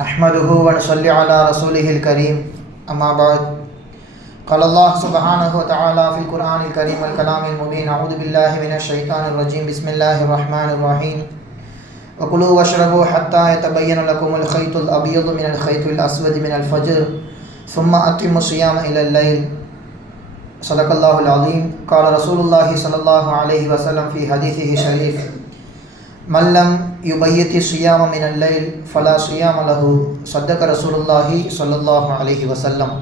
نحمده ونصلي على رسوله الكريم. أما بعد. قال الله سبحانه وتعالى في القرآن الكريم والكلام المبين أعوذ بالله من الشيطان الرجيم. بسم الله الرحمن الرحيم. وكلوا واشربوا حتى يتبين لكم الخيط الأبيض من الخيط الأسود من الفجر ثم أتموا الصيام إلى الليل. صدق الله العظيم. قال رسول الله صلى الله عليه وسلم في حديثه الشريف மல்லம் யுபையத்தி சுயாம மினல்லைல் ஃபலா சுயாம் அலஹு சத்தக ரசூலுல்லாஹி சொல்லுல்லாஹு அலஹி வசல்லம்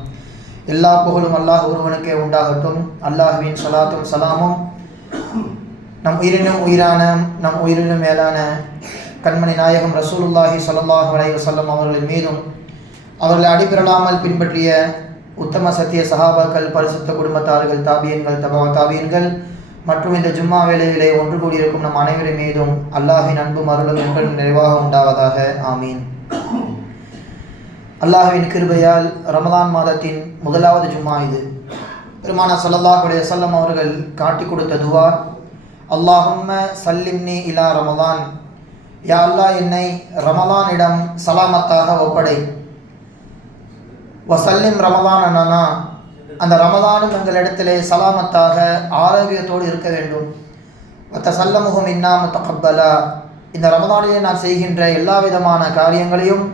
எல்லா புகழும் அல்லாஹ் ஒருவனுக்கே உண்டாகட்டும். அல்லாஹுவின் சலாத்தும் சலாமும் நம் உயிரினும் உயிரான நம் உயிரினும் மேலான கண்மணி நாயகம் ரசூலுல்லாஹி சல்லாஹு அலஹி வசல்லம் அவர்களின் மீதும் அவர்களை அடிபெறலாமல் பின்பற்றிய உத்தம சத்திய சகாபாக்கள் பரிசுத்த குடும்பத்தார்கள் தாபியன்கள் தபா தாபியன்கள் மற்றும் இந்த ஜும்மா வேலையிலே ஒன்று கூடியிருக்கும் நம் அனைவரின் மீதும் அல்லாஹின் அன்பும் அருளும் என்றும் நிறைவாக உண்டாவதாக. ஆமீன். அல்லாஹுவின் கிருபையால் ரமலான் மாதத்தின் முதலாவது ஜும்மா இது. பெருமான சல்லல்லாஹ் அலைஹி அவர்கள் காட்டி கொடுத்த துவா அல்லாஹும்ம சல்லிம்னி இலா ரமலான். யா அல்லாஹ் என்னை ரமலானிடம் சலாமத்தாக ஒப்படை. வசல்லிம் ரமலான் அண்ணனா. அந்த ரமலானும் எங்களிடத்திலே சலாமத்தாக ஆரோக்கியத்தோடு இருக்க வேண்டும். மற்ற சல்லமுகம் இன்னாம தகப்பலா இந்த ரமதானிலே நான் செய்கின்ற எல்லா விதமான காரியங்களையும்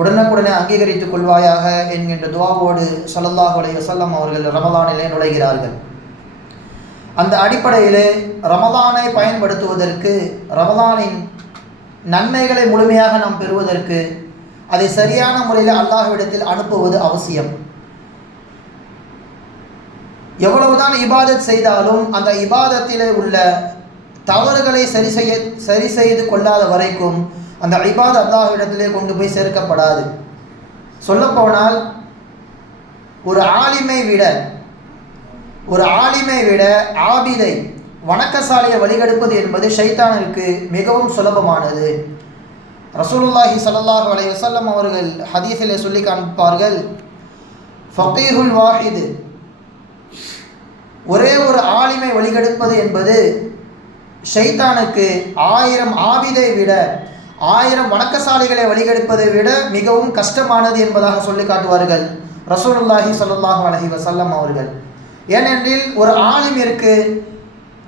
உடனுக்குடனே அங்கீகரித்துக் கொள்வாயாக என்கின்ற துவாவோடு சல்லல்லாஹு அலைஹி அவர்கள் ரமதானிலே நுழைகிறார்கள். அந்த அடிப்படையிலே ரமதானை பயன்படுத்துவதற்கு ரமதானின் நன்மைகளை முழுமையாக நாம் பெறுவதற்கு அதை சரியான முறையில் அல்லாஹ்விடத்தில் அனுப்புவது அவசியம். எவ்வளவுதான் இபாதத் செய்தாலும் அந்த இபாதத்திலே உள்ள தவறுகளை சரி செய்ய சரி செய்து கொள்ளாத வரைக்கும் அந்த இபாத் அல்லாஹிடத்திலே கொண்டு போய் சேர்க்கப்படாது. சொல்லப்போனால் ஒரு ஆலிமை விட ஒரு ஆலிமை விட ஆபிதை வணக்கசாலையை வழிகெடுப்பது என்பது ஷைத்தானிற்கு மிகவும் சுலபமானது. ரசூலுல்லாஹி சல்லாஹ் அலைஹி வசல்லம் அவர்கள் ஹதீஸிலே சொல்லி காண்பார்கள் ஃபகீஹுல் வாஹிது ஒரே ஒரு ஆலிமை வழிகெடுப்பது என்பது ஷைத்தானுக்கு ஆயிரம் ஆவிதை விட ஆயிரம் வணக்கசாலிகளை வழிகெடுப்பதை விட மிகவும் கஷ்டமானது என்பதாக சொல்லி காட்டுவார்கள் ரசூலுல்லாஹி ஸல்லல்லாஹு அலஹி வசல்லம் அவர்கள். ஏனென்றில் ஒரு ஆலிமிற்கு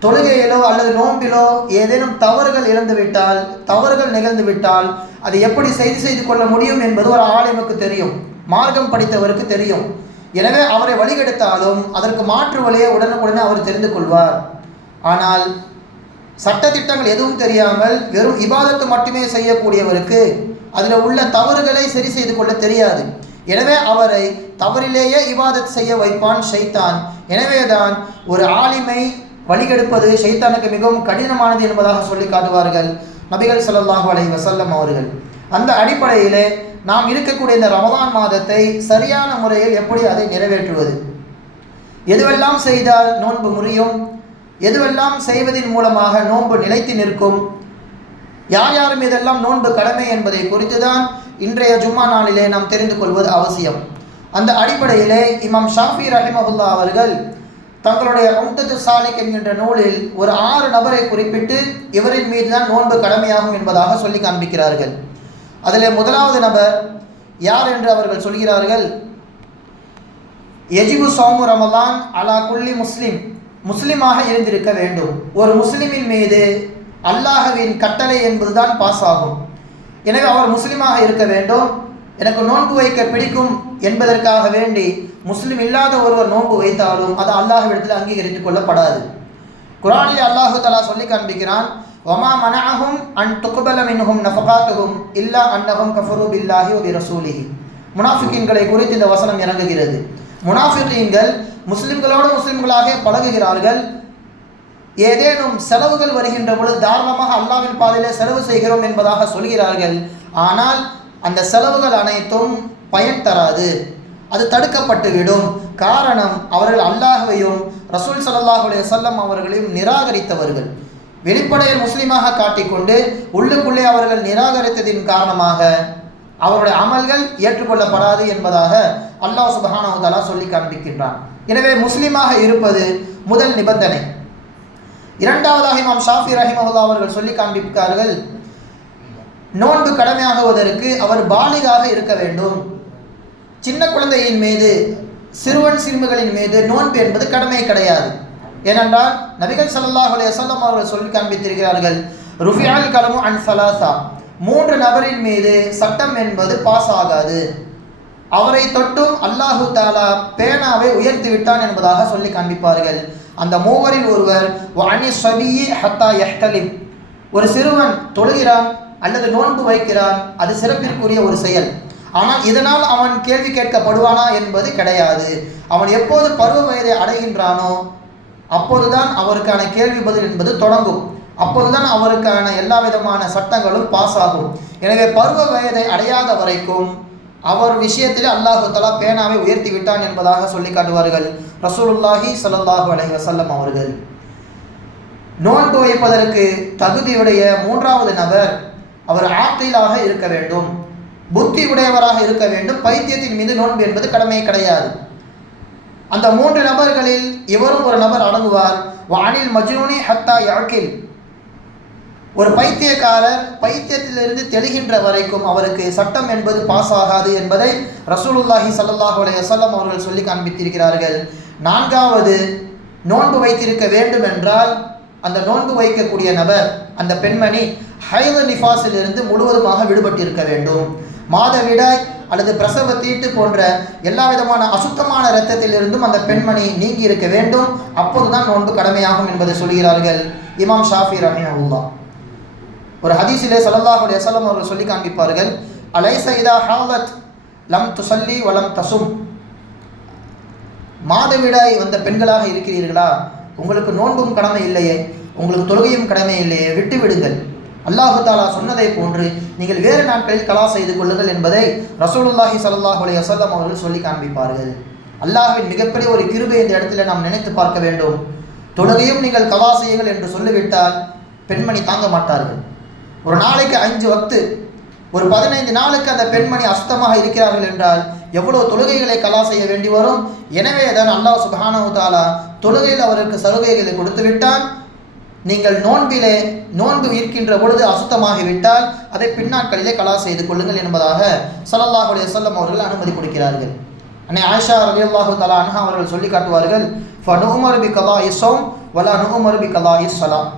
தொழுகையிலோ அல்லது நோம்பிலோ ஏதேனும் தவறுகள் இழந்துவிட்டால் தவறுகள் நிகழ்ந்துவிட்டால் அதை எப்படி செய்து செய்து கொள்ள முடியும் என்பது ஒரு ஆலிமுக்கு தெரியும் மார்க்கம் படித்தவருக்கு தெரியும். எனவே அவரை வழிகெடுத்தாலும் அதற்கு மாற்று வழியை உடனுக்குடனே அவர் தெரிந்து கொள்வார். ஆனால் சட்டத்திட்டங்கள் எதுவும் தெரியாமல் வெறும் இபாதத்து மட்டுமே செய்யக்கூடியவருக்கு அதில் உள்ள தவறுகளை சரி செய்து கொள்ள தெரியாது. எனவே அவரை தவறிலேயே இபாதத் செய்ய வைப்பான் ஷைத்தான் எனவேதான் ஒரு ஆலிமை வழிகெடுப்பது ஷைத்தானுக்கு மிகவும் கடினமானது என்பதாக சொல்லி காட்டுவார்கள் நபிகள் ஸல்லல்லாஹு அலை வசல்லம் அவர்கள். அந்த அடிப்படையிலே நாம் இருக்கக்கூடிய இந்த ரமதான் மாதத்தை சரியான முறையில் எப்படி அதை நிறைவேற்றுவது? எதுவெல்லாம் செய்தால் நோன்பு முறியும்? எதுவெல்லாம் செய்வதன் மூலமாக நோன்பு நிலைத்து நிற்கும்? யார் யார் மீதெல்லாம் நோன்பு கடமை என்பதை குறித்து தான் இன்றைய ஜும்மா நாளிலே நாம் தெரிந்து கொள்வது அவசியம். அந்த அடிப்படையிலே இமாம் ஷாஃபி ரஹிமஹுல்லா அவர்கள் தங்களுடைய உம்தத்து சாலிக் என்கின்ற நூலில் ஒரு ஆறு நபரை குறிப்பிட்டு இவரின் மீது தான் நோன்பு கடமையாகும் என்பதாக சொல்லி காண்பிக்கிறார்கள். அதில் முதலாவது நபர் யார் என்று அவர்கள் சொல்கிறார்கள்? எஜிபு சோமு ரமலான் அலா குல்லி முஸ்லிம். முஸ்லிமாக இருந்திருக்க வேண்டும். ஒரு முஸ்லிமின் மீது அல்லாஹவின் கட்டளை என்பதுதான் பாஸ் ஆகும் எனவே அவர் முஸ்லிமாக இருக்க வேண்டும். எனக்கு நோன்பு வைக்க பிடிக்கும் என்பதற்காக வேண்டி முஸ்லிம் இல்லாத ஒருவர் நோன்பு வைத்தாலும் அது அல்லாஹ்விடத்தில் அங்கீகரித்துக் கொள்ளப்படாது. குரானில் அல்லாஹு தலா சொல்லி காண்பிக்கிறான் ஒமா மனாகும் அன் துக்குபல மின்ஹும் இல்லா அன்னகும் கஃபரு பில்லாஹி ஒபி ரசூலிஹி முனாஃபிக்கின்களை குறித்து இந்த வசனம் இறங்குகிறது. முனாஃபிகீன்கள் முஸ்லிம்களோடு முஸ்லிம்களாக பழகுகிறார்கள். ஏதேனும் செலவுகள் வருகின்ற பொழுது தாராளமாக அல்லாவின் பாதையிலே செலவு செய்கிறோம் என்பதாக சொல்கிறார்கள். ஆனால் அந்த செலவுகள் அனைத்தும் பயன் தராது. அது தடுக்கப்பட்டுவிடும் காரணம் அவர்கள் அல்லாஹ்வையும் ரசூல் சல்லாஹ் செல்லம் அவர்களையும் நிராகரித்தவர்கள். வெளிப்படையில் முஸ்லீமாக காட்டிக்கொண்டு உள்ளுக்குள்ளே அவர்கள் நிராகரித்ததின் காரணமாக அவருடைய அமல்கள் ஏற்றுக்கொள்ளப்படாது என்பதாக அல்லாஹ் சுபஹானவுதாலா சொல்லி காண்பிக்கின்றான். எனவே முஸ்லீமாக இருப்பது முதல் நிபந்தனை. இரண்டாவதாக இமாம் ஷாஃபி ரஹிமஹுல்லா அவர்கள் சொல்லி காண்பிப்பார்கள் நோன்பு கடமையாகுவதற்கு அவர் பாலிகாக இருக்க வேண்டும். சின்ன குழந்தையின் மீது சிறுவன் சிறுமிகளின் மீது நோன்பு என்பது கடமை கிடையாது. ஏனென்றால் நபிகள் சல்லாஹ் அலையம் அவர்கள் சொல்லி காண்பித்திருக்கிறார்கள் ருஃபியால் கலமு அன் சலாசா. மூன்று நபரின் மீது சட்டம் என்பது பாஸ் ஆகாது அவரை தொட்டும் அல்லாஹு தாலா பேனாவை உயர்த்தி விட்டான் என்பதாக சொல்லி காண்பிப்பார்கள். அந்த மூவரில் ஒருவர் அனி சபியி ஹத்தா யஹ்தலிம் ஒரு சிறுவன் தொழுகிறான் அல்லது நோன்பு வைக்கிறான் அது சிறப்பிற்குரிய ஒரு செயல். ஆனால் இதனால் அவன் கேள்வி கேட்கப்படுவானா என்பது கிடையாது. அவன் எப்போது பருவ வயதை அடைகின்றானோ அப்போதுதான் அவருக்கான கேள்வி பதில் என்பது தொடங்கும். அப்போதுதான் அவருக்கான எல்லா விதமான சட்டங்களும் பாஸ் ஆகும். எனவே பருவ வயதை அடையாத வரைக்கும் அவர் விஷயத்தில் அல்லாஹு தலா பேனாவை உயர்த்தி விட்டான் என்பதாக சொல்லி காட்டுவார்கள். ரசூலுல்லாஹி சல்லாஹு அலஹி வசல்லம் அவர்கள். நோன்பு வைப்பதற்கு தகுதியுடைய மூன்றாவது நபர் அவர் ஆற்றிலாக இருக்க வேண்டும். புத்தி உடையவராக இருக்க வேண்டும். பைத்தியத்தின் மீது நோன்பு என்பது கடமை கிடையாது. அந்த மூன்று நபர்களில் இவரும் ஒரு நபர் அடங்குவார். வானில் மஜ்னூனி ஹத்தா யாக்கில் ஒரு பைத்தியக்காரர் பைத்தியத்திலிருந்து தெளிகின்ற வரைக்கும் அவருக்கு சட்டம் என்பது பாஸ் ஆகாது என்பதை ரசூலுல்லாஹி சல்லாஹ் அலைய வஸல்லம் அவர்கள் சொல்லி காண்பித்திருக்கிறார்கள். நான்காவது நோன்பு வைத்திருக்க வேண்டும் என்றால் அந்த நோன்பு வைக்கக்கூடிய நபர் அந்த பெண்மணி ஹைத நிஃபாஸிலிருந்து முழுவதுமாக விடுபட்டிருக்க வேண்டும். மாதவிடாய் அல்லது பிரசவ தீட்டு போன்ற எல்லா விதமான அசுத்தமான இரத்தத்திலிருந்தும் அந்த பெண்மணி நீங்கி இருக்க வேண்டும். அப்போதுதான் நோன்பு கடமையாகும் என்பதை சொல்கிறார்கள் இமாம் ஷாஃபி ரஹிமஹுல்லா ஒரு ஹதீஸிலே சல்லாஹுடைய அலைஹி அவர்கள் சொல்லி காண்பிப்பார்கள் அலை சைதா ஹாலத் லம் துசல்லி வலம் தசும் மாதவிடாய் வந்த பெண்களாக இருக்கிறீர்களா? உங்களுக்கு நோன்பும் கடமை இல்லையே உங்களுக்கு தொழுகையும் கடமை இல்லையே விட்டு விடுங்கள் அல்லாஹு தாலா சொன்னதை போன்று நீங்கள் வேறு நாட்களில் கலா செய்து கொள்ளுங்கள் என்பதை ரசூலுல்லாஹி ஸல்லல்லாஹு அலைஹி வஸல்லம் அவர்கள் சொல்லி காண்பிப்பார்கள். அல்லாஹ்வின் மிகப்பெரிய ஒரு கிருபை இந்த இடத்துல நாம் நினைத்து பார்க்க வேண்டும். தொழுகையும் நீங்கள் கலா செய்யுங்கள் என்று சொல்லிவிட்டால் பெண்மணி தாங்க மாட்டார்கள். ஒரு நாளைக்கு அஞ்சு வத்து ஒரு பதினைந்து நாளுக்கு அந்த பெண்மணி அசுத்தமாக இருக்கிறார்கள் என்றால் எவ்வளோ தொழுகைகளை கலா செய்ய வேண்டி வரும்? எனவே தான் அல்லாஹ் சுபஹானஹு தாலா தொழுகையில் அவருக்கு சலுகைகளை கொடுத்து விட்டான். நீங்கள் நோன்பிலே நோன்பு இருக்கின்ற பொழுது அசுத்தமாகிவிட்டால் அதை பின்னாட்களிலே கலா செய்து கொள்ளுங்கள் என்பதாக சலல்லாஹுடைய அலைஹி அவர்கள் அனுமதி கொடுக்கிறார்கள். அன்னை ஆயிஷா ரலியல்லாஹு தலா அன்ஹா அவர்கள் சொல்லி காட்டுவார்கள் ஃபனுமர் பி கலா இசோம் வலா நுமர் பி கலா இஸ்ஸலாம்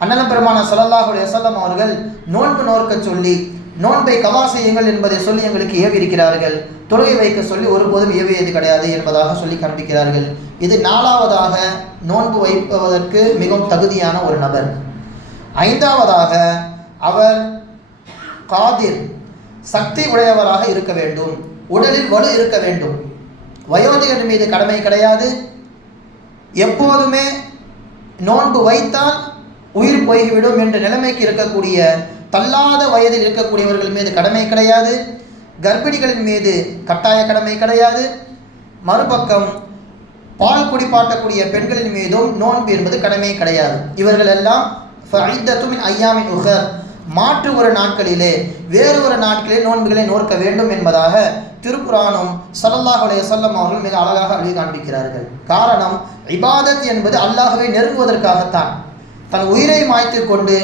அண்ணலம் பெருமான சலல்லாஹுடைய அலைஹி அவர்கள் நோன்பு நோர்க்க சொல்லி நோன்பை கவா செய்யுங்கள் என்பதை சொல்லி எங்களுக்கு ஏவி இருக்கிறார்கள் தொழுகை வைக்க சொல்லி ஒருபோதும் ஏவியது கிடையாது என்பதாக சொல்லி காண்பிக்கிறார்கள். இது நாலாவதாக நோன்பு வைப்பதற்கு மிகவும் தகுதியான ஒரு நபர். ஐந்தாவதாக அவர் காதிர் சக்தி உடையவராக இருக்க வேண்டும். உடலில் வலு இருக்க வேண்டும். வயோதிகர் மீது கடமை கிடையாது. எப்போதுமே நோன்பு வைத்தால் உயிர் போய்விடும் என்ற நிலைமைக்கு இருக்கக்கூடிய தள்ளாத வயதில் இருக்கக்கூடியவர்கள் மீது கடமை கிடையாது. கர்ப்பிணிகளின் மீது கட்டாய கடமை கிடையாது. மறுபக்கம் பால் குடிப்பாட்டக்கூடிய பெண்களின் மீதும் நோன்பு என்பது கடமை கிடையாது. இவர்கள் எல்லாம் ஃபைத்தத்துமின் ஐயாமின் உகர் மாற்று ஒரு நாட்களிலே வேறு ஒரு நாட்களிலே நோன்புகளை நோக்க வேண்டும் என்பதாக திருப்புராணம் ஸல்லல்லாஹு அலைஹி அவர்கள் மிக அழகாக அழகி காண்பிக்கிறார்கள். காரணம் இபாதத் என்பது அல்லாஹுவை நெருங்குவதற்காகத்தான். தன் உயிரை மாய்த்து கொண்டு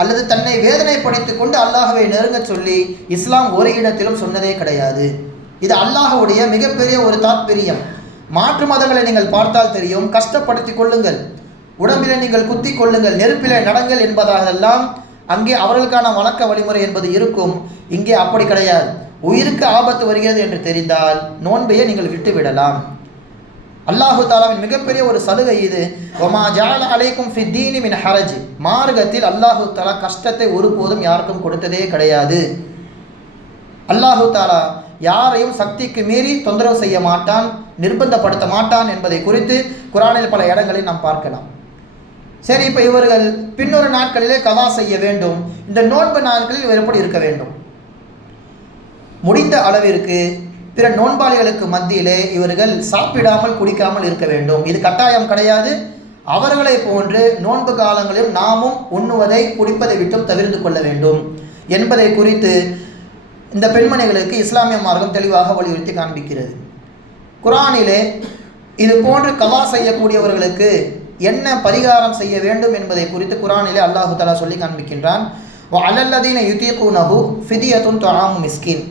அல்லது தன்னை வேதனைப்படுத்திக் கொண்டு அல்லாஹவை நெருங்கச் சொல்லி இஸ்லாம் ஒரு இடத்திலும் சொன்னதே கிடையாது. இது அல்லாஹவுடைய மிகப்பெரிய ஒரு தாத்பரியம். மாற்று மதங்களை நீங்கள் பார்த்தால் தெரியும். கஷ்டப்படுத்தி கொள்ளுங்கள். உடம்பிலே நீங்கள் குத்தி கொள்ளுங்கள். நெருப்பிலே நடங்கள் என்பதாகெல்லாம் அங்கே அவர்களுக்கான வணக்க வழிமுறை என்பது இருக்கும். இங்கே அப்படி கிடையாது. உயிருக்கு ஆபத்து வருகிறது என்று தெரிந்தால் நோன்பையை நீங்கள் விட்டுவிடலாம். அல்லாஹு தாலாவின் மிகப்பெரிய ஒரு சலுகை இது. ஒமா ஜால அலைக்கும் ஃபித்தீனி மின் ஹரஜ். மார்க்கத்தில் அல்லாஹு தாலா கஷ்டத்தை ஒருபோதும் யாருக்கும் கொடுத்ததே கிடையாது. அல்லாஹு தாலா யாரையும் சக்திக்கு மீறி தொந்தரவு செய்ய மாட்டான் நிர்பந்தப்படுத்த மாட்டான் என்பதை குறித்து குரானில் பல இடங்களில் நாம் பார்க்கலாம். சரி இப்போ இவர்கள் பின்னொரு நாட்களிலே கதா செய்ய வேண்டும். இந்த நோன்பு நாட்களில் இவர் எப்படி இருக்க வேண்டும்? முடிந்த அளவிற்கு பிற நோன்பாளிகளுக்கு மத்தியிலே இவர்கள் சாப்பிடாமல் குடிக்காமல் இருக்க வேண்டும். இது கட்டாயம் கிடையாது. அவர்களை போன்று நோன்பு காலங்களில் நாமும் உண்ணுவதை குடிப்பதை விட்டும் தவிர்த்து கொள்ள வேண்டும். என்பதை குறித்து இந்த பெண்மணிகளுக்கு இஸ்லாமிய மார்க்கம் தெளிவாக வலியுறுத்தி காண்பிக்கிறது. குரானிலே இது போன்று கலா செய்யக்கூடியவர்களுக்கு என்ன பரிகாரம் செய்ய வேண்டும் என்பதை குறித்து குரானிலே அல்லாஹு தலா சொல்லி காண்பிக்கின்றான். அலல்லதீன யுத்தீகுனஹு ஃபிதியத்துன் தொழாமு மிஸ்கின்.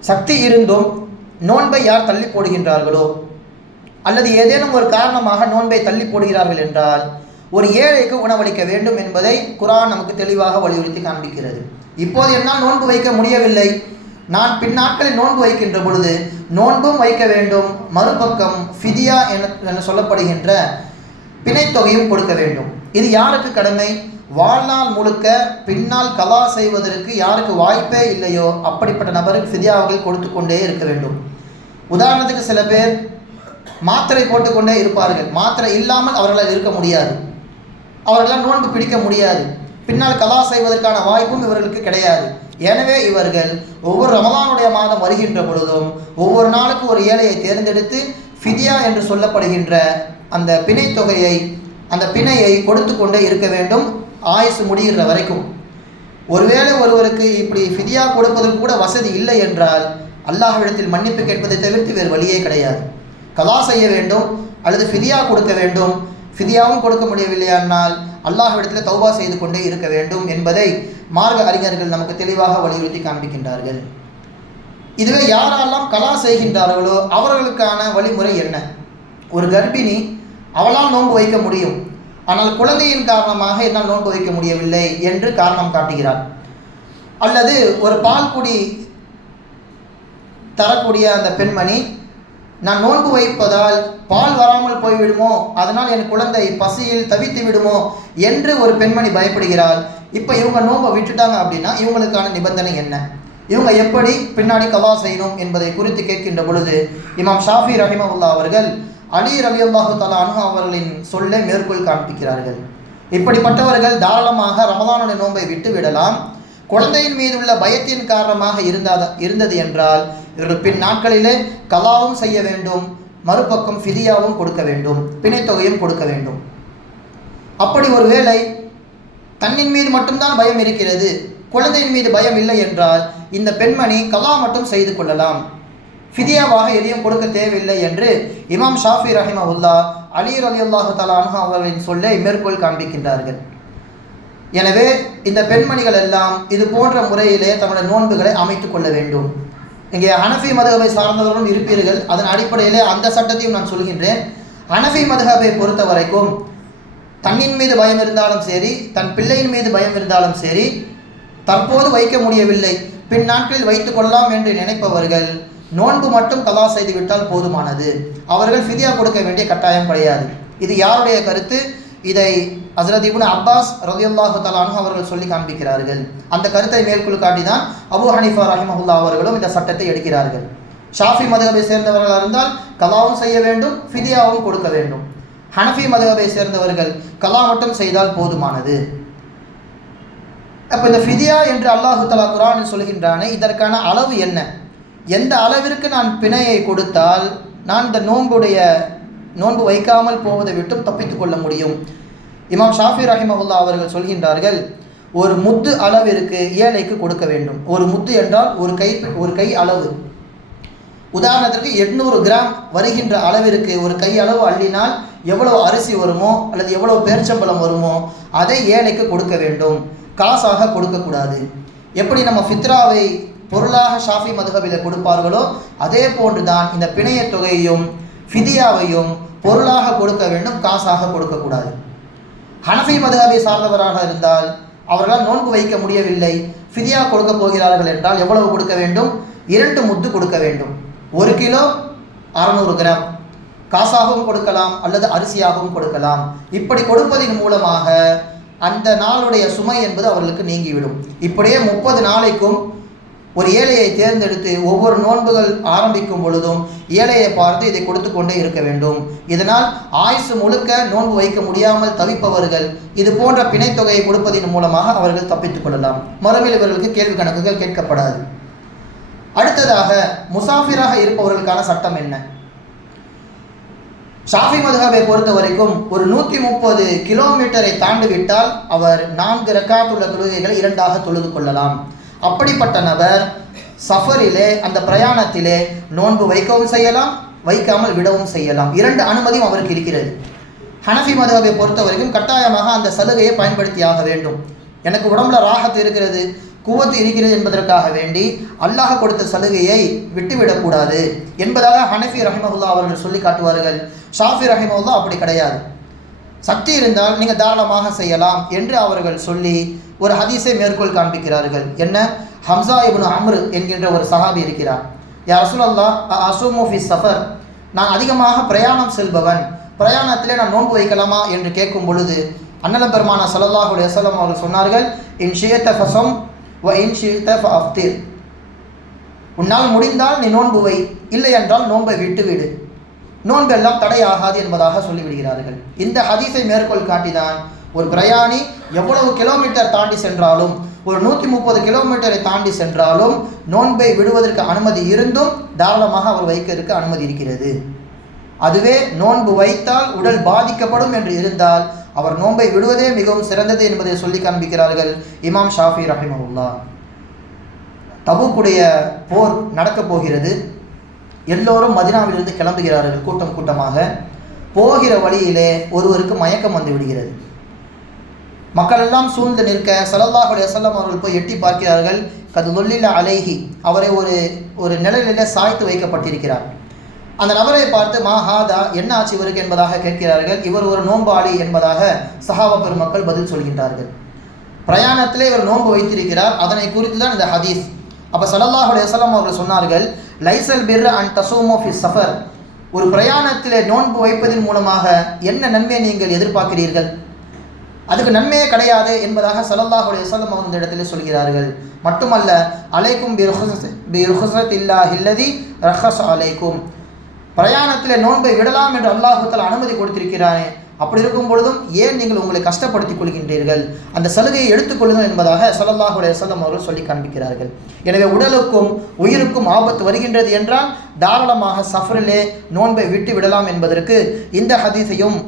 சக்தி இருந்தும் நோன்பை யார் தள்ளி போடுகின்றார்களோ? அல்லது ஏதேனும் ஒரு காரணமாக நோன்பை தள்ளி போடுகிறார்கள் என்றால் ஒரு ஏழைக்கு உணவளிக்க வேண்டும் என்பதை குரான் நமக்கு தெளிவாக வலியுறுத்தி காண்பிக்கிறது. இப்போது என்னால் நோன்பு வைக்க முடியவில்லை. நான் பின்னாட்களில் நோன்பு வைக்கின்ற பொழுது நோன்பும் வைக்க வேண்டும் மறுபக்கம் ஃபிதியா என என சொல்லப்படுகின்ற பிணைத்தொகையும் கொடுக்க வேண்டும். இது யாருக்கு கடமை? வாழ்நாள் முழுக்க பின்னால் கலா செய்வதற்கு யாருக்கு வாய்ப்பே இல்லையோ? அப்படிப்பட்ட நபருக்கு ஃபிதியாவுகள் கொடுத்து கொண்டே இருக்க வேண்டும். உதாரணத்துக்கு சில பேர் மாத்திரை போட்டுக்கொண்டே இருப்பார்கள். மாத்திரை இல்லாமல் அவர்களால் இருக்க முடியாது. அவர்களால் நோன்பு பிடிக்க முடியாது. பின்னால் கலா செய்வதற்கான வாய்ப்பும் இவர்களுக்கு கிடையாது. எனவே இவர்கள் ஒவ்வொரு ரமதானுடைய மாதம் வருகின்ற பொழுதும் ஒவ்வொரு நாளுக்கு ஒரு ஏழையை தேர்ந்தெடுத்து ஃபிதியா என்று சொல்லப்படுகின்ற அந்த பிணை தொகையை அந்த பிணையை கொடுத்து கொண்டே இருக்க வேண்டும். ஆயுசு முடிகிற வரைக்கும். ஒருவேளை ஒருவருக்கு இப்படி ஃபிதியா கொடுப்பதற்கு கூட வசதி இல்லை என்றால் அல்லாஹ்விடத்தில் மன்னிப்பு கேட்பதை தவிர்த்து வேறு வழியே கிடையாது. கலா செய்ய வேண்டும் அல்லது ஃபிதியா கொடுக்க வேண்டும். ஃபிதியாவும் கொடுக்க முடியவில்லையானால் அல்லாஹ்விடத்தில் தௌபா செய்து கொண்டே இருக்க வேண்டும் என்பதை மார்க்க அறிஞர்கள் நமக்கு தெளிவாக வலியுறுத்தி காண்பிக்கின்றார்கள். இதுவே யாரெல்லாம் கலா செய்கின்றார்களோ அவர்களுக்கான வழிமுறை என்ன? ஒரு கர்ப்பிணி அவளால் நோன்பு வைக்க முடியும். ஆனால் குழந்தையின் காரணமாக என்னால் நோன்பு வைக்க முடியவில்லை என்று காரணம் காட்டுகிறார். அல்லது ஒரு பால் குடி தரக்கூடிய அந்த பெண்மணி நான் நோன்பு வைப்பதால் பால் வராமல் போய்விடுமோ? அதனால் என் குழந்தை பசியில் தவித்து விடுமோ? என்று ஒரு பெண்மணி பயப்படுகிறாள். இப்போ இவங்க நோன்பை விட்டுட்டாங்க அப்படின்னா இவங்களுக்கான நிபந்தனை என்ன? இவங்க எப்படி பின்னாடி கவா செய்யணும் என்பதை குறித்து கேட்கின்ற பொழுது இமாம் ஷாஃபி ரஹிமவுல்லா அவர்கள் அலி ரவி அல்லாஹு தலா அனு அவர்களின் சொல்லை மேற்கோள் காண்பிக்கிறார்கள். இப்படிப்பட்டவர்கள் தாராளமாக ரமதானுடைய நோன்பை விட்டு விடலாம். குழந்தையின் மீது உள்ள பயத்தின் காரணமாக இருந்தாத இருந்தது என்றால் இவர்கள் பின் நாட்களிலே கலாவும் செய்ய வேண்டும் மறுபக்கம் ஃபிதியாவும் கொடுக்க வேண்டும் பிணைத்தொகையும் கொடுக்க வேண்டும். அப்படி ஒரு வேளை தன்னின் மீது மட்டும்தான் பயம் இருக்கிறது குழந்தையின் மீது பயம் இல்லை என்றால் இந்த பெண்மணி கலா மட்டும் செய்து கொள்ளலாம். ஃபிதியாவாக எதையும் கொடுக்க தேவையில்லை என்று இமாம் ஷாஃபி ரஹிமவுல்லா அலி அலி அல்லாஹு தலானு அவர்களின் சொல்லை மேற்கோள் காண்பிக்கின்றார்கள். எனவே இந்த பெண்மணிகள் எல்லாம் இது போன்ற முறையிலே தங்களுடைய நோன்புகளை அமைத்துக் கொள்ள வேண்டும். இங்கே ஹனஃபி மதுகபை சார்ந்தவர்களும் இருப்பீர்கள். அதன் அடிப்படையிலே அந்த சட்டத்தையும் நான் சொல்கின்றேன். ஹனஃபி மதுகபை பொறுத்த வரைக்கும் தன்னின் மீது பயம் இருந்தாலும் சரி தன் பிள்ளையின் மீது பயம் இருந்தாலும் சரி தற்போது வைக்க முடியவில்லை. பின் நாட்களில் வைத்துக் கொள்ளலாம் என்று நினைப்பவர்கள் நோன்பு மட்டும் கலா செய்து விட்டால் போதுமானது. அவர்கள் ஃபிதியா கொடுக்க வேண்டிய கட்டாயம் கிடையாது. இது யாருடைய கருத்து? இதை ஹசரத் இப்னு அப்பாஸ் ரதியுல்லாஹு தலானு அவர்கள் சொல்லி காண்பிக்கிறார்கள். அந்த கருத்தை மேற்கொள் காட்டி தான் அபு ஹனிஃபா ரஹிமஹுல்லா அவர்களும் இந்த சட்டத்தை எடுக்கிறார்கள். ஷாஃபி மதுகபை சேர்ந்தவர்களாக இருந்தால் கலாவும் செய்ய வேண்டும் ஃபிதியாவும் கொடுக்க வேண்டும். ஹனஃபி மதுகபை சேர்ந்தவர்கள் கலா மட்டும் செய்தால் போதுமானது. அப்போ இந்த ஃபிதியா என்று அல்லாஹு தலா குரான் சொல்கின்றானே இதற்கான அளவு என்ன? எந்த அளவிற்கு நான் பிணையை கொடுத்தால் நான் இந்த நோன்புடைய நோன்பு வைக்காமல் போவதை விட்டும் தப்பித்துக் கொள்ள முடியும். இமாம் ஷாஃபி ரஹிமவுல்லா அவர்கள் சொல்கின்றார்கள் ஒரு முத்து அளவிற்கு ஏழைக்கு கொடுக்க வேண்டும். ஒரு முத்து என்றால் ஒரு கை ஒரு கை அளவு. உதாரணத்திற்கு எட்நூறு கிராம் வருகின்ற அளவிற்கு ஒரு கை அளவு அள்ளினால் எவ்வளோ அரிசி வருமோ அல்லது எவ்வளோ பேர்ச்சம்பளம் வருமோ அதை ஏழைக்கு கொடுக்க வேண்டும். காசாக கொடுக்கக்கூடாது. எப்படி நம்ம ஃபித்ராவை பொருளாக ஷாஃபி மதுகபில கொடுப்பார்களோ அதே போன்று தான் இந்த பிணையத் தொகையையும் ஃபிதியாவையும் பொருளாக கொடுக்க வேண்டும் காசாக கொடுக்கக்கூடாது. ஹனஃபி மதுகபை சார்ந்தவராக இருந்தால் அவர்களால் நோன்பு வைக்க முடியவில்லை. ஃபிதியா கொடுக்க போகிறார்கள் என்றால் எவ்வளவு கொடுக்க வேண்டும்? இரண்டு முத்து கொடுக்க வேண்டும். ஒரு கிலோ அறநூறு கிராம். காசாகவும் கொடுக்கலாம் அல்லது அரிசியாகவும் கொடுக்கலாம். இப்படி கொடுப்பதின் மூலமாக அந்த நாளுடைய சுமை என்பது அவர்களுக்கு நீங்கிவிடும். இப்படியே முப்பது நாளைக்கும் ஒரு ஏழையை தேர்ந்தெடுத்து ஒவ்வொரு நோன்புகள் ஆரம்பிக்கும் பொழுதும் ஏழையை பார்த்து இதை கொடுத்து கொண்டே இருக்க வேண்டும். இதனால் ஆயுசு முழுக்க நோன்பு வைக்க முடியாமல் தவிப்பவர்கள் இது போன்ற பிணைத்தொகையை கொடுப்பதன் மூலமாக அவர்கள் தப்பித்துக் கொள்ளலாம். மறுமையில் இவர்களுக்கு கேள்வி கணக்குகள் கேட்கப்படாது. அடுத்ததாக முசாஃபிராக இருப்பவர்களுக்கான சட்டம் என்ன? ஷாஃபி மதுஹபை பொறுத்த வரைக்கும் ஒரு நூற்றி முப்பது கிலோமீட்டரை தாண்டிவிட்டால் அவர் நான்கு ரக்காத்துள்ள தொழுகைகளை இரண்டாக தொழுது கொள்ளலாம். அப்படிப்பட்ட நபர் சஃபரிலே அந்த பிரயாணத்திலே நோன்பு வைக்கவும் செய்யலாம் வைக்காமல் விடவும் செய்யலாம். இரண்டு அனுமதியும் அவருக்கு இருக்கிறது. ஹனஃபி மதுவை பொறுத்த வரைக்கும் கட்டாயமாக அந்த சலுகையை பயன்படுத்தியாக வேண்டும். எனக்கு உடம்புல ராகத்து இருக்கிறது குவத்து இருக்கிறது என்பதற்காக வேண்டி அல்லாஹ் கொடுத்த சலுகையை விட்டுவிடக்கூடாது என்பதாக ஹனஃபி ரஹிமஹுல்லா அவர்கள் சொல்லி காட்டுவார்கள். ஷாஃபி ரஹிமஹுல்லா அப்படி கிடையாது. சக்தி இருந்தால் நீங்கள் தாராளமாக செய்யலாம் என்று அவர்கள் சொல்லி ஒரு ஹதீஸை மேற்கோள் காண்பிக்கிறார்கள். என்ன? ஹம்சா இபுன் அம்ரு என்கின்ற ஒரு சஹாபி இருக்கிறார். யா ரசூலல்லா அசூமுஃபி சஃபர் நான் அதிகமாக பிரயாணம் செல்பவன். பிரயாணத்திலே நான் நோன்பு வைக்கலாமா? என்று கேட்கும் பொழுது அன்னலம் பெருமான சல்லல்லாஹு அலைஹி அவர்கள் சொன்னார்கள் இன் ஷியத்த ஃபசம் வ இன் ஷியத்த ஃபஅஃப்திர். உன்னால் முடிந்தால் நீ நோன்பு வை. இல்லை என்றால் நோன்பை விட்டுவிடு. நோன்பெல்லாம் தடையாகாது என்பதாக சொல்லிவிடுகிறார்கள். இந்த ஹதீஸை மேற்கோள் காட்டிதான் ஒரு பிரயாணி எவ்வளவு கிலோமீட்டர் தாண்டி சென்றாலும் ஒரு நூற்றி முப்பது கிலோமீட்டரை தாண்டி சென்றாலும் நோன்பை விடுவதற்கு அனுமதி இருந்தும் தாராளமாக அவர் வைக்கிறதுக்கு அனுமதி இருக்கிறது. அதுவே நோன்பு வைத்தால் உடல் பாதிக்கப்படும் என்று இருந்தால் அவர் நோன்பை விடுவதே மிகவும் சிறந்தது என்பதை சொல்லி காண்பிக்கிறார்கள் இமாம் ஷாஃபி ரஹிமவுல்லா தபுக்குடைய போர் நடக்கப் போகிறது. எல்லோரும் மதினாவிலிருந்து கிளம்புகிறார்கள் கூட்டம் கூட்டமாக. போகிற வழியிலே ஒருவருக்கு மயக்கம் வந்து விடுகிறது. மக்கள் எல்லாம் சூழ்ந்து நிற்க சல்லல்லாஹு அலைஹி அவர்கள் போய் எட்டி பார்க்கிறார்கள். கது லொல்லில அலைஹி. அவரை ஒரு ஒரு நிழலில் சாய்த்து வைக்கப்பட்டிருக்கிறார். அந்த நபரை பார்த்து மா ஹாதா என்ன ஆச்சு இவருக்கு? என்பதாக கேட்கிறார்கள். இவர் ஒரு நோம்பாளி என்பதாக சஹாபா பெருமக்கள் பதில் சொல்கின்றார்கள். பிரயாணத்திலே இவர் நோன்பு வைத்திருக்கிறார். அதனை குறித்து தான் இந்த ஹதீஸ். அப்போ சல்லல்லாஹு அலைஹி அவர்கள் சொன்னார்கள் லைசல் பிர் அண்ட் தசோமோ ஃபி சஃபர் ஒரு பிரயாணத்திலே நோன்பு வைப்பதன் மூலமாக என்ன நன்மையை நீங்கள் எதிர்பார்க்கிறீர்கள்? அதுக்கு நன்மையே கிடையாது என்பதாக சலல்லாஹுடைய அலைஹி அவர் அவங்க இந்த இடத்துல சொல்கிறார்கள். மட்டுமல்ல அலைக்கும் பி ருஹஸ் இல்லா இல்லதி ரஹஸ் அலைக்கும் பிரயாணத்தில் நோன்பை விடலாம் என்று அல்லாஹுத்தால் அனுமதி கொடுத்திருக்கிறானே. அப்படி இருக்கும் பொழுதும் ஏன் நீங்கள் உங்களை கஷ்டப்படுத்திக் கொள்கின்றீர்கள்? அந்த சலுகையை எடுத்துக்கொள்ளுங்கள் என்பதாக சலல்லாஹுடைய அலைஹி அவர்கள் சொல்லி காண்பிக்கிறார்கள். எனவே உடலுக்கும் உயிருக்கும் ஆபத்து வருகின்றது என்றால் தாராளமாக சஃபரிலே நோன்பை விட்டு விடலாம் என்பதற்கு இந்த ஹதீஸையும்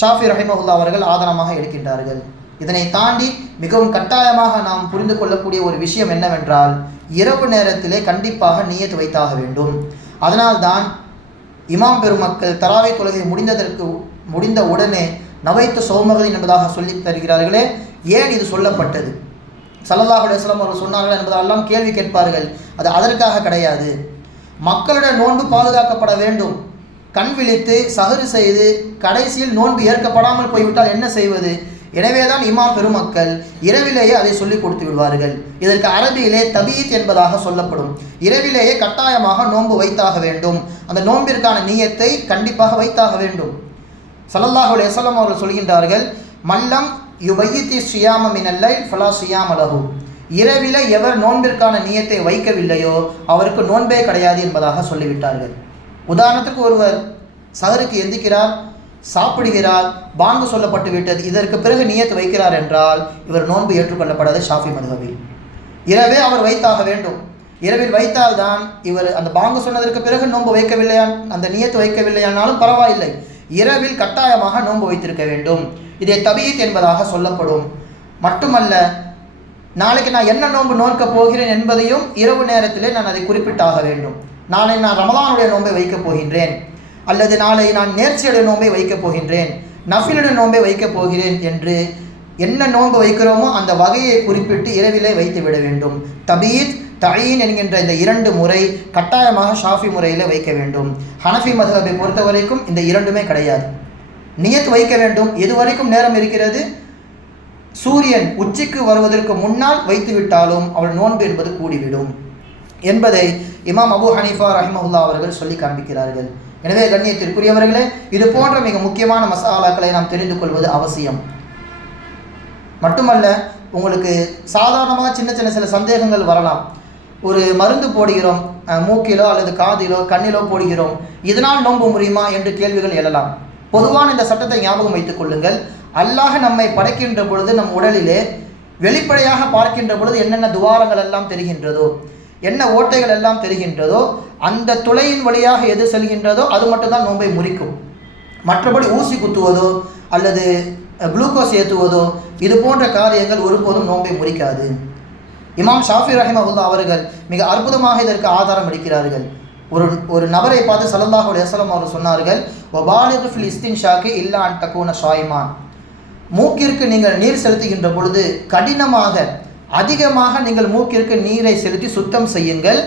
ஷாஃபி ரஹிமஹுல்லா அவர்கள் ஆதாரமாக எடுக்கின்றார்கள். இதனை தாண்டி மிகவும் கட்டாயமாக நாம் புரிந்து கொள்ளக்கூடிய ஒரு விஷயம் என்னவென்றால் இரவு நேரத்திலே கண்டிப்பாக நீயத்து வைத்தாக வேண்டும். அதனால்தான் இமாம் பெருமக்கள் தராவை தொழுகை முடிந்ததற்கு முடிந்த உடனே நவைத்து சோமகதி என்பதாக சொல்லி தருகிறார்களே ஏன் இது சொல்லப்பட்டது? சல்லல்லாஹு அலைஹி அவர்கள் சொன்னார்கள் என்பதெல்லாம் கேள்வி கேட்பார்கள். அது அதற்காக கிடையாது. மக்களுடைய நோன்பு பாதுகாக்கப்பட வேண்டும். கண் விழித்து சகரு செய்து கடைசியில் நோன்பு ஏற்கப்படாமல் போய்விட்டால் என்ன செய்வது? எனவேதான் இமாம் பெருமக்கள் இரவிலேயே அதை சொல்லிக் கொடுத்து விடுவார்கள். இதற்கு அரபியிலே தபீத் என்பதாக சொல்லப்படும். இரவிலேயே கட்டாயமாக நோன்பு வைத்தாக வேண்டும். அந்த நோன்பிற்கான நீயத்தை கண்டிப்பாக வைத்தாக வேண்டும். சல்லல்லாஹு அலைஹி அவர்கள் சொல்கின்றார்கள் மல்லம் யுபயித்தி சுயாம மினல்லை ஃபலா சுயாமலகு இரவில எவர் நோன்பிற்கான நீயத்தை வைக்கவில்லையோ அவருக்கு நோன்பே கிடையாது என்பதாக சொல்லிவிட்டார்கள். உதாரணத்துக்கு ஒருவர் சகருக்கு எந்திக்கிறார் சாப்பிடுகிறார் பாங்கு சொல்லப்பட்டு விட்டது இதற்கு பிறகு நியத்து வைக்கிறார் என்றால் இவர் நோன்பு ஏற்றுக்கொள்ளப்படாத ஷாஃபி மதுகவில் இரவே அவர் வைத்தாக வேண்டும். இரவில் வைத்தால்தான் இவர் அந்த பாங்கு சொன்னதற்கு பிறகு நோன்பு வைக்கவில்லையா அந்த நியத்து வைக்கவில்லையானாலும் பரவாயில்லை. இரவில் கட்டாயமாக நோன்பு வைத்திருக்க வேண்டும். இதை தபீத் என்பதாக சொல்லப்படும். மட்டுமல்ல நாளைக்கு நான் என்ன நோன்பு நோக்க போகிறேன் என்பதையும் இரவு நேரத்திலே நான் அதை குறிப்பிட்டாக வேண்டும். நாளை நான் ரமதானுடைய நோன்பை வைக்கப் போகின்றேன். அல்லது நாளை நான் நேர்ச்சியுடைய நோன்பை வைக்கப் போகின்றேன். நஃபிலுடைய நோன்பை வைக்கப் போகிறேன் என்று என்ன நோன்பு வைக்கிறோமோ அந்த வகையை குறிப்பிட்டு இரவிலே வைத்து விட வேண்டும். தபீத் தயீன் என்கின்ற இந்த இரண்டு முறை கட்டாயமாக ஷாஃபி முறையில் வைக்க வேண்டும். ஹனஃபி மதுஹபை பொறுத்த வரைக்கும் இந்த இரண்டுமே கிடையாது. நியத் வைக்க வேண்டும். எது வரைக்கும் நேரம் இருக்கிறது? சூரியன் உச்சிக்கு வருவதற்கு முன்னால் வைத்துவிட்டாலும் அவள் நோன்பு என்பது கூடிவிடும். என்பதை இமாம் அபு ஹனீஃபா ரஹிமஹுல்லா அவர்கள் சொல்லி காண்பிக்கிறார்கள். எனவே கண்ணியத்திற்குரியவர்களே இது போன்ற மிக முக்கியமான மசாலாக்களை நாம் தெரிந்து கொள்வது அவசியம். மட்டுமல்ல உங்களுக்கு சாதாரணமாக சின்ன சின்ன சில சந்தேகங்கள் வரலாம். ஒரு மருந்து போடுகிறோம் அஹ், மூக்கிலோ அல்லது காதிலோ கண்ணிலோ போடுகிறோம் இதனால் நோன்பு முடியுமா என்று கேள்விகள் எழலாம். பொதுவான இந்த சட்டத்தை ஞாபகம் வைத்துக் கொள்ளுங்கள். அல்லாஹ் நம்மை படைக்கின்ற பொழுது நம் உடலிலே வெளிப்படையாக பார்க்கின்ற பொழுது என்னென்ன துவாரங்கள் எல்லாம் தெரிகின்றதோ என்ன ஓட்டைகள் எல்லாம் தெரிகின்றதோ அந்த துளையின் வழியாக எது செல்கின்றதோ அது மட்டும்தான் நோன்பை முறிக்கும். மற்றபடி ஊசி குத்துவதோ அல்லது குளுக்கோஸ் ஏற்றுவதோ இது போன்ற காரியங்கள் ஒருபோதும் நோன்பை முறிக்காது. இமாம் ஷாஃபி ரஹிமஹுல்லா அவர்கள் மிக அற்புதமாக இதற்கு ஆதாரம் அளிக்கிறார்கள். ஒரு ஒரு நபரை பார்த்து சல்லல்லாஹு அலைஹி அவர் சொன்னார்கள் ஒபாலிகு ஃபில் இஸ்தின் ஷாக்கு இல்லா அன் தக்கூன ஷாயிமான். மூக்கிற்கு நீங்கள் நீர் செலுத்துகின்ற பொழுது கடினமாக அதிகமாக நீங்கள் மூக்கிற்கு நீரை செலுத்தி சுத்தம் செய்யுங்கள்.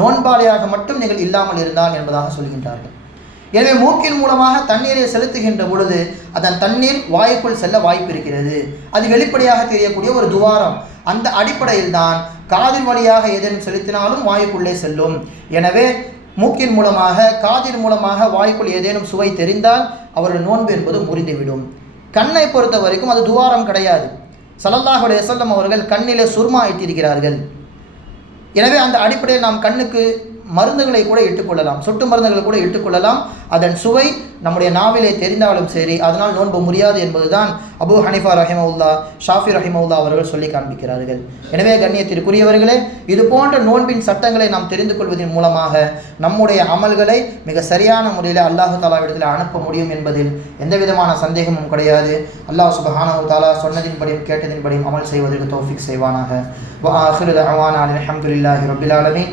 நோன்பாளியாக மட்டும் நீங்கள் இல்லாமல் இருந்தால் என்பதாக சொல்கின்றார்கள். எனவே மூக்கின் மூலமாக தண்ணீரை செலுத்துகின்ற பொழுது அதன் தண்ணீர் வாய்க்குள் செல்ல வாய்ப்பு இருக்கிறது. அது வெளிப்படையாக தெரியக்கூடிய ஒரு துவாரம். அந்த அடிப்படையில் தான் காதின் வழியாக ஏதேனும் செலுத்தினாலும் வாய்க்குள்ளே செல்லும். எனவே மூக்கின் மூலமாக காதின் மூலமாக வாய்க்குள் ஏதேனும் சுவை தெரிந்தால் அவருடைய நோன்பு என்பது முறிந்துவிடும். கண்ணை பொறுத்த வரைக்கும் அது துவாரம் கிடையாது. சல்லல்லாஹு அலைஹி அவர்கள் கண்ணிலே சுர்மா இட்டிருக்கிறார்கள் எனவே அந்த அடிப்படையில் நாம் கண்ணுக்கு மருந்துகளை கூட இட்டுக்கொள்ளலாம். சொட்டு மருந்துகளை கூட இட்டுக்கொள்ளலாம். அதன் சுவை நம்முடைய நாவிலே தெரிந்தாலும் சரி அதனால் நோன்பு முடியாது என்பதுதான் அபு ஹனிஃபா ரஹிமவுல்லா ஷாஃபி ரஹிமவுல்லா அவர்கள் சொல்லி காண்பிக்கிறார்கள். எனவே கண்ணியத்திற்குரியவர்களே இது போன்ற நோன்பின் சட்டங்களை நாம் தெரிந்து கொள்வதன் மூலமாக நம்முடைய அமல்களை மிக சரியான முறையில் அல்லாஹு தாலாவிடத்தில் அனுப்ப முடியும் என்பதில் எந்த விதமான சந்தேகமும் கிடையாது. அல்லாஹ் சுபஹானு தாலா சொன்னதின்படியும் கேட்டதின்படியும் அமல் செய்வதற்கு தோஃபிக் செய்வானாக. வ ஆஹிரு தஅவானா அல்ஹம்துலில்லாஹி ரப்பில் ஆலமீன்.